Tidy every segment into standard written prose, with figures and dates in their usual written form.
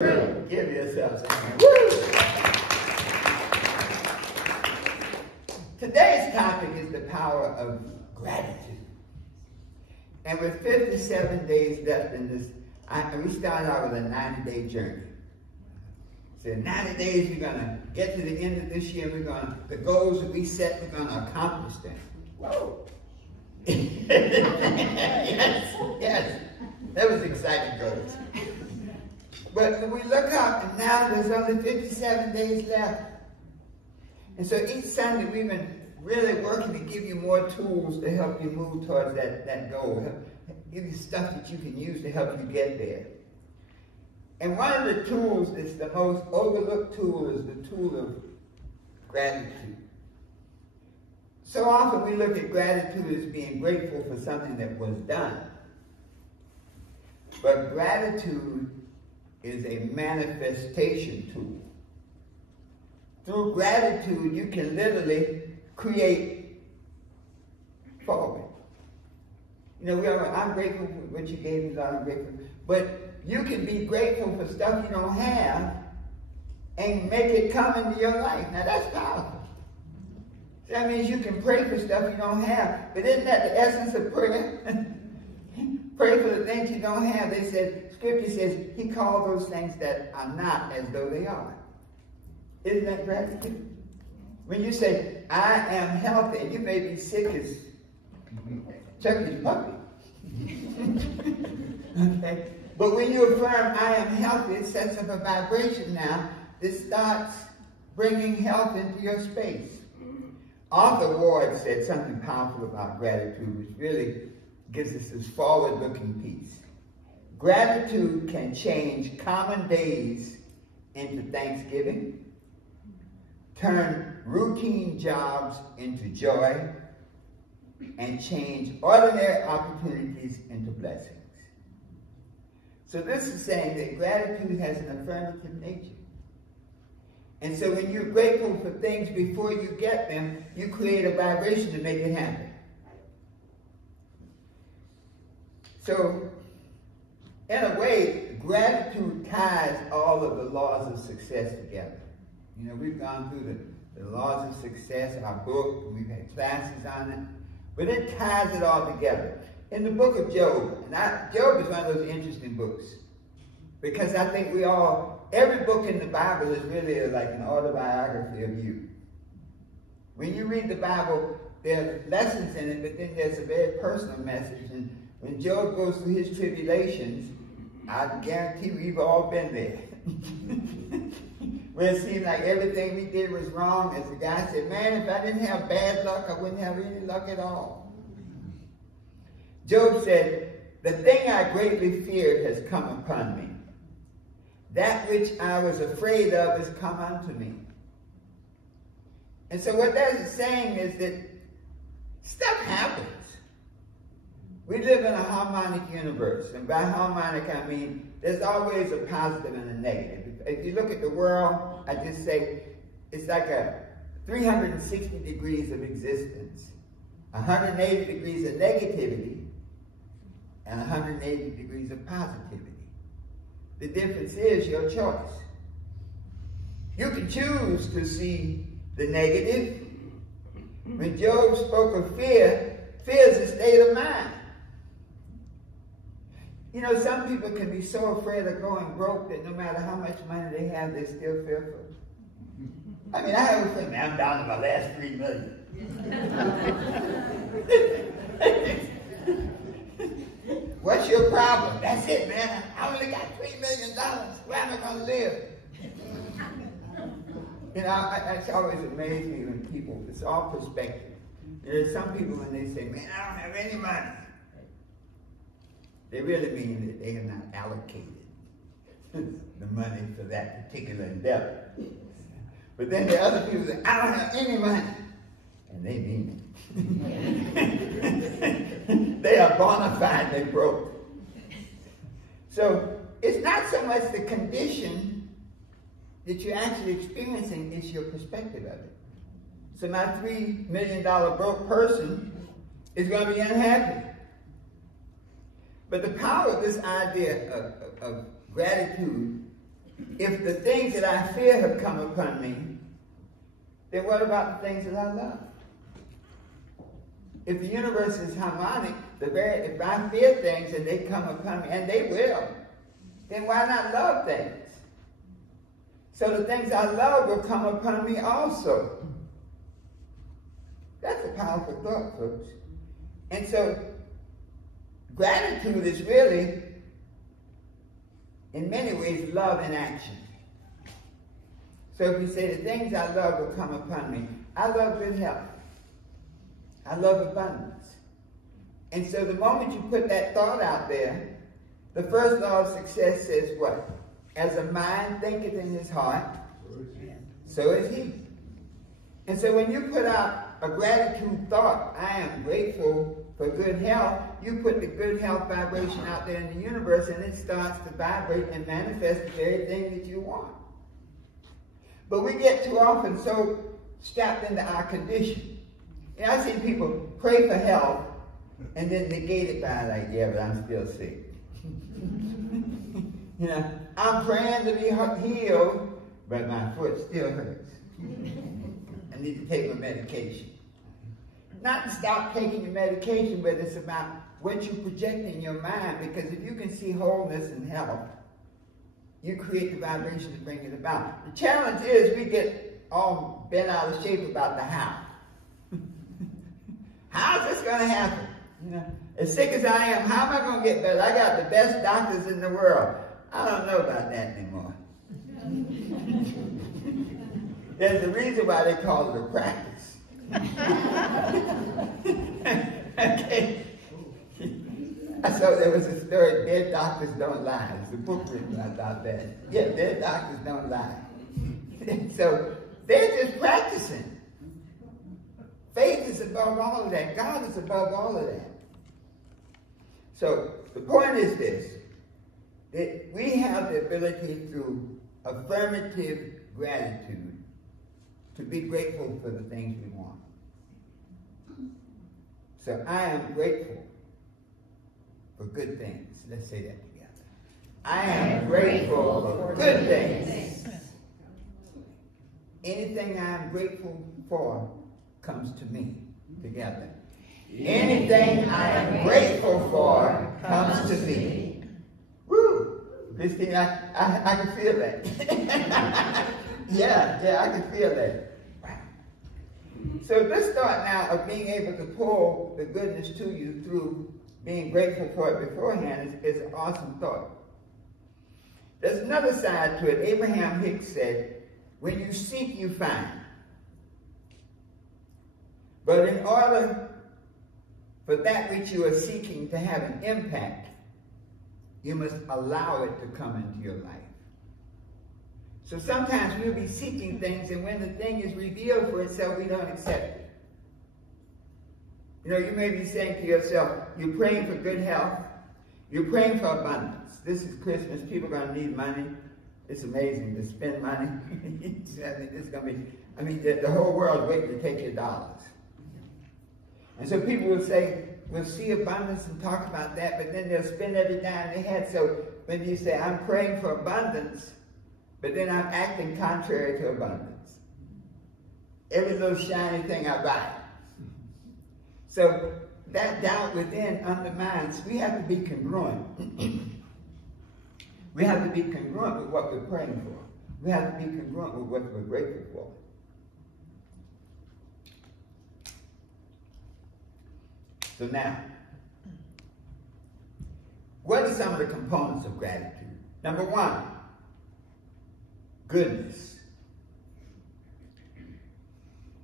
Give yourself some hand. Woo! Today's topic is the power of gratitude. And with 57 days left in this, we started out with a 90-day journey. So in 90 days, we're going to get to the end of this year. The goals that we set, we're going to accomplish them. Whoa! yes, that was exciting goals. But when we look up, and now there's only 57 days left. And so each Sunday we've been really working to give you more tools to help you move towards that goal. Give you stuff that you can use to help you get there. And one of the tools that's the most overlooked tool is the tool of gratitude. So often we look at gratitude as being grateful for something that was done. But gratitude is a manifestation tool. Through gratitude, you can literally create forward. You know, I'm grateful for what you gave me, Lord, I'm grateful. But you can be grateful for stuff you don't have and make it come into your life. Now that's powerful. That means you can pray for stuff you don't have. But isn't that the essence of prayer? Pray for the things you don't have. They said, Scripture says, He called those things that are not as though they are. Isn't that gratitude? When you say, I am healthy, and you may be sick as Chucky's puppy. Okay? But when you affirm, I am healthy, it sets up a vibration now that starts bringing health into your space. Arthur Ward said something powerful about gratitude, which really gives us this forward-looking piece. Gratitude can change common days into thanksgiving, turn routine jobs into joy, and change ordinary opportunities into blessings. So this is saying that gratitude has an affirmative nature. And so when you're grateful for things before you get them, you create a vibration to make it happen. So, in a way, gratitude ties all of the laws of success together. You know, we've gone through the laws of success, our book, and we've had classes on it, but it ties it all together. In the book of Job, and Job is one of those interesting books, because I think every book in the Bible is really like an autobiography of you. When you read the Bible, there are lessons in it, but then there's a very personal message. And when Job goes through his tribulations, I guarantee we've all been there. Where it seemed like everything we did was wrong. As the guy said, man, if I didn't have bad luck, I wouldn't have any luck at all. Job said, the thing I greatly feared has come upon me. That which I was afraid of has come unto me. And so what that is saying is that stuff happens. We live in a harmonic universe. And by harmonic, I mean there's always a positive and a negative. If you look at the world, I just say it's like a 360 degrees of existence. 180 degrees of negativity and 180 degrees of positivity. The difference is your choice. You can choose to see the negative. When Job spoke of fear, fear is a state of mind. You know, some people can be so afraid of going broke that no matter how much money they have, they're still fearful. I mean, I always think, man, I'm down to my last $3 million. What's your problem? That's it, man. I only got $3 million. Where am I going to live? You know, it's always amazed me when people, it's all perspective. There's some people when they say, man, I don't have any money. They really mean that they have not allocated the money for that particular endeavor. But then there are other people that say, I don't have any money. And they mean it. They are bona fide, they broke. So it's not so much the condition that you're actually experiencing, it's your perspective of it. So my $3 million broke person is going to be unhappy. But the power of this idea of gratitude if the things that I fear have come upon me, then what about the things that I love? If the universe is harmonic, if I fear things and they come upon me, and they will, then why not love things? So the things I love will come upon me also. That's a powerful thought, folks. And so gratitude is really, in many ways, love in action. So if we say the things I love will come upon me, I love good health. I love abundance. And so the moment you put that thought out there, the first law of success says what? As a mind thinketh in his heart, so is he. And so when you put out a gratitude thought, I am grateful for good health, you put the good health vibration out there in the universe, and it starts to vibrate and manifest the very thing that you want. But we get too often so strapped into our condition. You know, I see people pray for health and then negate it by like, yeah, but I'm still sick. You know, I'm praying to be healed, but my foot still hurts. I need to take my medication. Not to stop taking your medication, but it's about what you project in your mind, because if you can see wholeness and health, you create the vibration to bring it about. The challenge is we get all bent out of shape about the how. How's this going to happen? You know, as sick as I am, how am I going to get better? I got the best doctors in the world. I don't know about that anymore. There's a reason why they call it a practice. Okay. I saw there was a story, Dead Doctors Don't Lie. It's a book written about that. Yeah, dead doctors don't lie. So they're just practicing. Faith is above all of that. God is above all of that. So the point is this, that we have the ability through affirmative gratitude to be grateful for the things we want. So I am grateful for good things. Let's say that together. I am grateful for good things. Anything I am grateful for comes to me. Together. Anything I am grateful for comes to me. Woo! Christine, I can feel that. yeah, I can feel that. So this thought now of being able to pull the goodness to you through being grateful for it beforehand is an awesome thought. There's another side to it. Abraham Hicks said, when you seek, you find. But in order for that which you are seeking to have an impact, you must allow it to come into your life. So sometimes we'll be seeking things, and when the thing is revealed for itself, we don't accept it. You know, you may be saying to yourself, you're praying for good health, you're praying for abundance. This is Christmas, people are going to need money. It's amazing to spend money. It's going to be, the whole world's waiting to take your dollars. And so people will say, we'll see abundance and talk about that, but then they'll spend every dime they had. So when you say, I'm praying for abundance, but then I'm acting contrary to abundance. Every little shiny thing I buy. So that doubt within undermines. We have to be congruent. We have to be congruent with what we're praying for. We have to be congruent with what we're grateful for. So now, what are some of the components of gratitude? Number one, goodness.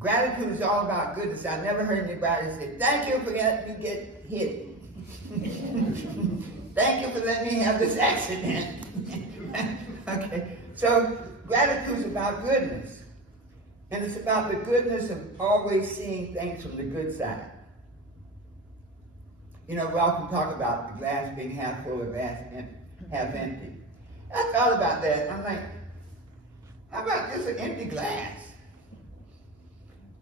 Gratitude is all about goodness. I've never heard anybody say, thank you for letting me get hit. Thank you for letting me have this accident. Okay, so gratitude is about goodness. And it's about the goodness of always seeing things from the good side. You know, we often talk about the glass being half full or half empty. I thought about that. I'm like, how about just an empty glass?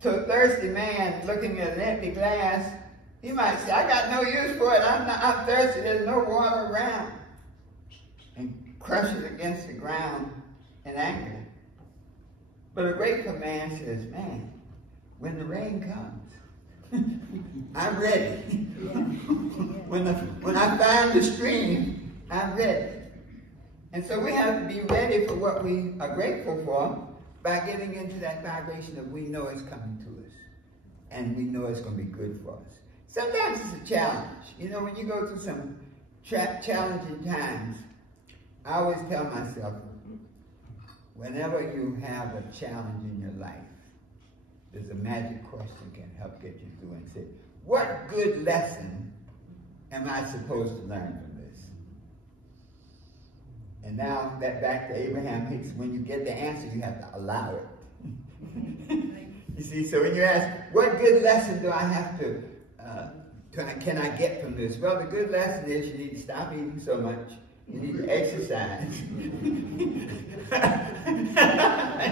To a thirsty man looking at an empty glass, he might say, I got no use for it. I'm thirsty. There's no water around. And crush it against the ground and angry. But a grateful man says, man, when the rain comes, I'm ready. When I find the stream, I'm ready. And so we have to be ready for what we are grateful for by getting into that vibration of we know it's coming to us. And we know it's going to be good for us. Sometimes it's a challenge. You know, when you go through some challenging times, I always tell myself, whenever you have a challenge in your life, there's a magic question can help get you through and say, what good lesson am I supposed to learn from this? And now that back to Abraham Hicks, when you get the answer, you have to allow it. You see, so when you ask, what good lesson do I have to, can I get from this? Well, the good lesson is you need to stop eating so much. You need to exercise.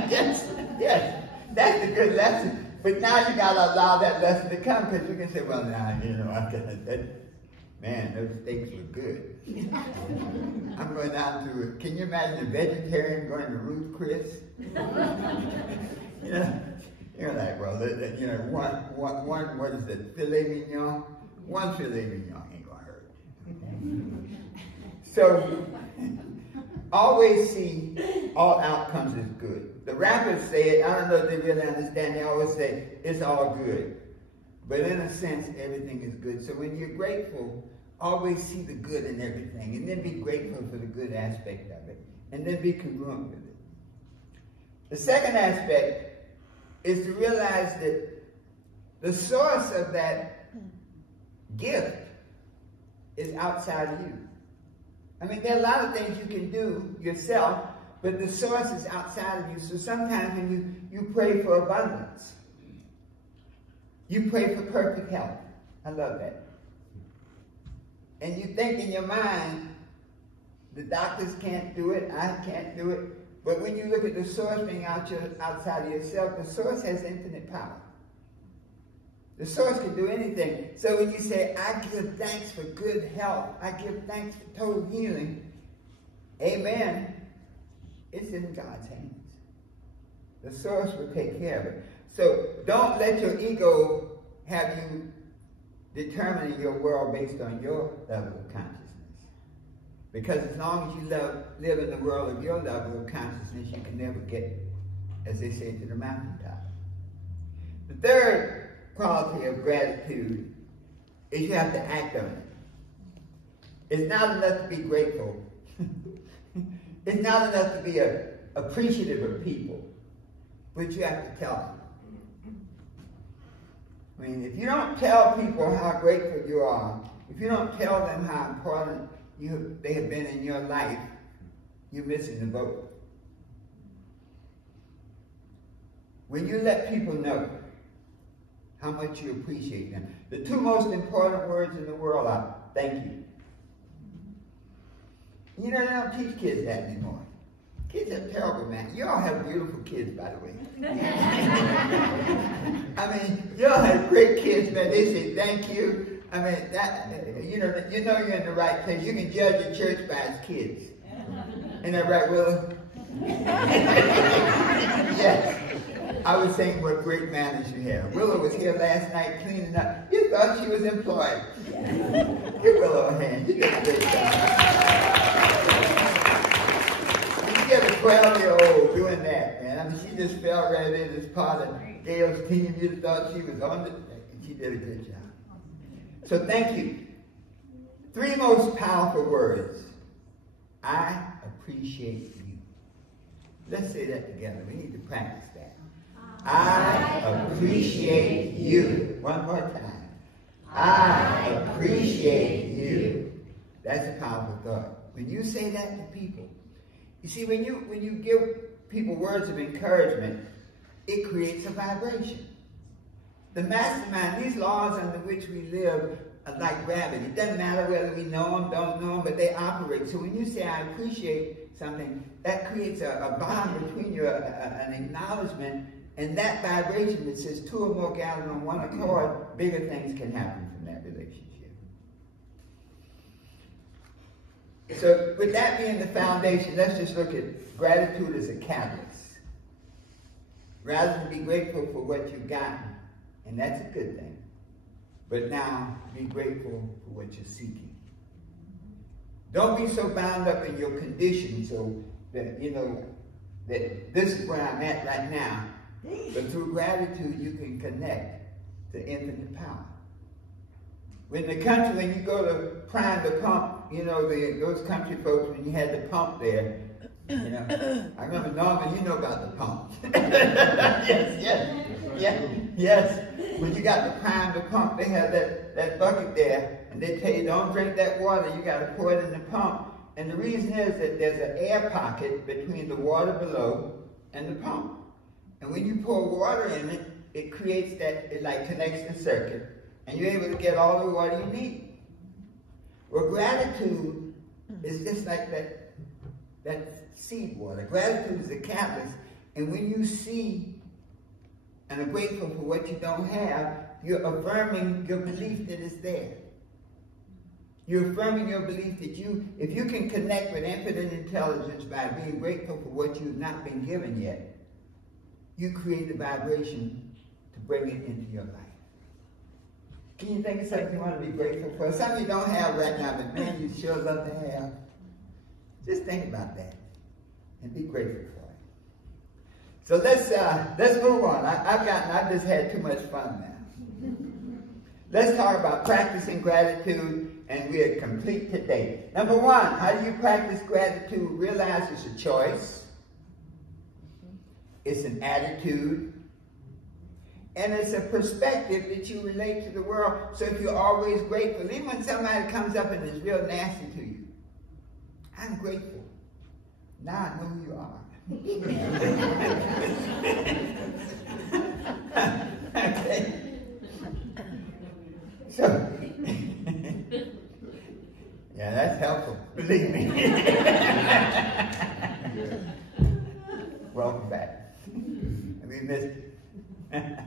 Yes, that's the good lesson. But now you got to allow that lesson to come, because you can say, well, now, you know, man, those steaks were good. I'm going down to, can you imagine a vegetarian going to Ruth Chris? You know, you're like, well, you know, one, what is it, filet mignon? One filet mignon ain't going to hurt. So, always see all outcomes as good. The rappers say it, I don't know if they really understand, they always say, it's all good. But in a sense, everything is good. So when you're grateful, always see the good in everything, and then be grateful for the good aspect of it, and then be congruent with it. The second aspect is to realize that the source of that gift is outside of you. I mean, there are a lot of things you can do yourself, but the source is outside of you. So sometimes when you pray for abundance, you pray for perfect health. I love that. And you think in your mind, the doctors can't do it, I can't do it. But when you look at the source being outside of yourself, the source has infinite power. The source can do anything. So when you say, I give thanks for good health, I give thanks for total healing, amen, it's in God's hands. The source will take care of it. So don't let your ego have you determining your world based on your level of consciousness. Because as long as you live in the world of your level of consciousness, you can never get, as they say, to the mountaintop. The third quality of gratitude is you have to act on it. It's not enough to be grateful. It's not enough to be appreciative of people, but you have to tell them. I mean, if you don't tell people how grateful you are, if you don't tell them how important they have been in your life, you're missing the boat. When you let people know how much you appreciate them, the two most important words in the world are thank you. You know, they don't teach kids that anymore. Kids are terrible, man. You all have beautiful kids, by the way. I mean, you all have great kids, man. They say thank you. I mean, you know you're in the right place. You can judge a church by its kids. Isn't that right, Willow? Yes. I was saying what great manners you have. Willow was here last night cleaning up. You thought she was employed. Give Willow a hand. You did a great job. You get a 12-year-old doing that, man. I mean, she just fell right in as part of Gail's team. You thought she was on it. She did a good job. So thank you. Three most powerful words. I appreciate you. Let's say that together. We need to practice that. I appreciate you. One more time. I appreciate you. That's a powerful thought. When you say that to people, you see, when you give people words of encouragement, it creates a vibration. The mastermind, these laws under which we live are like gravity. It doesn't matter whether we know them, don't know them, but they operate. So when you say, I appreciate something, that creates a bond between you, an acknowledgement, and that vibration that says two or more gathered on one accord, bigger things can happen from that relationship. So with that being the foundation, let's just look at gratitude as a catalyst. Rather than be grateful for what you've gotten, and that's a good thing, but now be grateful for what you're seeking. Don't be so bound up in your condition so that, you know, that this is where I'm at right now. But through gratitude, you can connect to infinite power. When the country, when you go to prime the pump, you know, those country folks, when you had the pump there, you know, I remember, Norman, you know about the pump. Yes. When you got to prime the pump, they had that bucket there, and they tell you, don't drink that water, you got to pour it in the pump. And the reason is that there's an air pocket between the water below and the pump. And when you pour water in it, it creates that, it like connects the circuit, and you're able to get all the water you need. Well, gratitude is just like that seed water. Gratitude is a catalyst, and when you see and are grateful for what you don't have, you're affirming your belief that it's there. You're affirming your belief that if you can connect with infinite intelligence by being grateful for what you've not been given yet, you create the vibration to bring it into your life. Can you think of something you want to be grateful for? Something you don't have right now, but man, you sure love to have. Just think about that and be grateful for it. So let's move on. I've just had too much fun now. Let's talk about practicing gratitude, and we are complete today. Number one, how do you practice gratitude? Realize it's a choice. It's an attitude. And it's a perspective that you relate to the world. So if you're always grateful, even when somebody comes up and is real nasty to you, I'm grateful. Now I know who you are. Okay. So, yeah, that's helpful. Believe me. Welcome back. We missed it.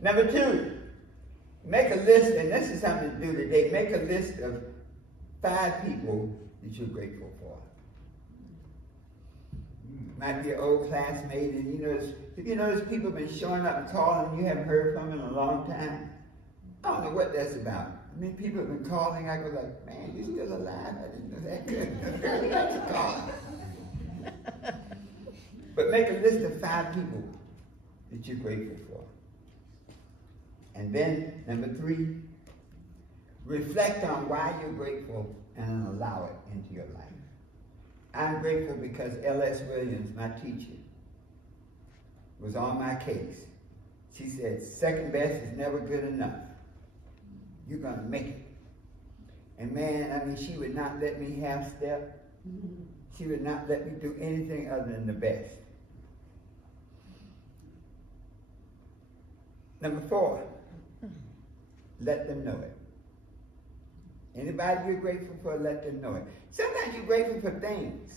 Number two, make a list, and this is something to do today. Make a list of 5 people that you're grateful for. Might be an old classmate, and you notice people have been showing up and calling, you haven't heard from them in a long time. I don't know what that's about. I mean, people have been calling, I go like, man, you still alive? I didn't know that good. I really like to call. But make a list of 5 people that you're grateful for. And then, number 3, reflect on why you're grateful and allow it into your life. I'm grateful because L.S. Williams, my teacher, was on my case. She said, second best is never good enough. You're going to make it. And man, I mean, she would not let me half step. She would not let me do anything other than the best. Number 4, let them know it. Anybody you're grateful for, let them know it. Sometimes you're grateful for things.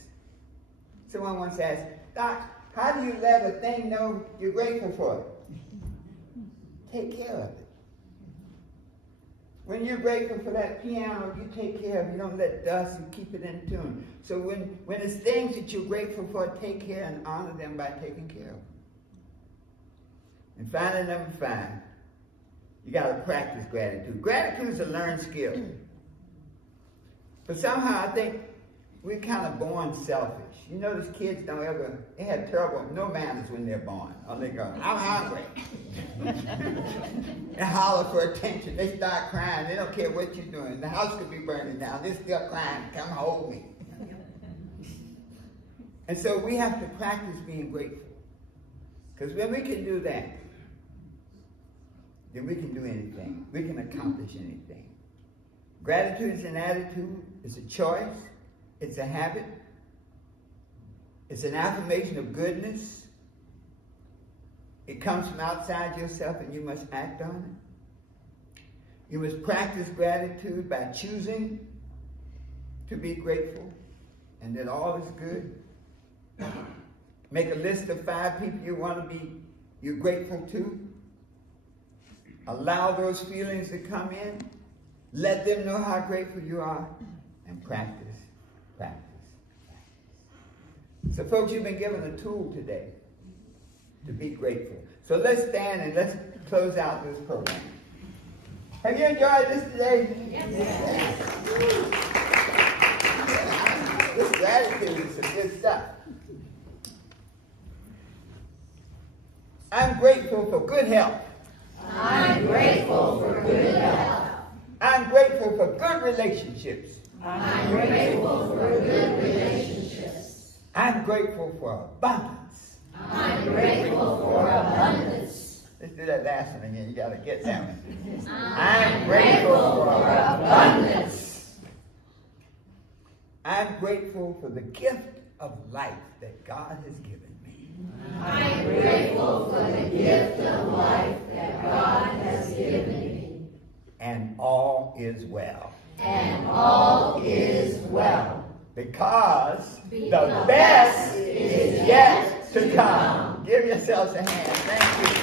Someone once asked, Doc, how do you let a thing know you're grateful for it? Take care of it. When you're grateful for that piano, you take care of it. You don't let dust, you keep it in tune. So when it's things that you're grateful for, take care and honor them by taking care of them. And finally, number 5, you got to practice gratitude. Gratitude is a learned skill. But somehow I think we're kind of born selfish. You notice kids they have terrible, no manners when they're born. Or they go, I'm hungry. And holler for attention. They start crying. They don't care what you're doing. The house could be burning down. They're still crying. Come hold me. And so we have to practice being grateful. Because when we can do that, then we can do anything. We can accomplish anything. Gratitude is an attitude. It's a choice. It's a habit. It's an affirmation of goodness. It comes from outside yourself and you must act on it. You must practice gratitude by choosing to be grateful and that all is good. Make a list of 5 people you're grateful to. Allow those feelings to come in. Let them know how grateful you are and practice So folks, you've been given a tool today to be grateful. So let's stand and let's close out this program. Have you enjoyed this today? Yes. Yes. This gratitude is some good stuff. I'm grateful for good health. I'm grateful for good health. I'm grateful for good relationships. I'm grateful for good relationships. I'm grateful for abundance. I'm grateful for abundance. Let's do that last one again. You got to get that one. I'm grateful for abundance. I'm grateful for the gift of life that God has given me. I'm grateful for the gift of life that God has given me. And all is well. And all is well. Because the best is yet to come. Give yourselves a hand. Thank you.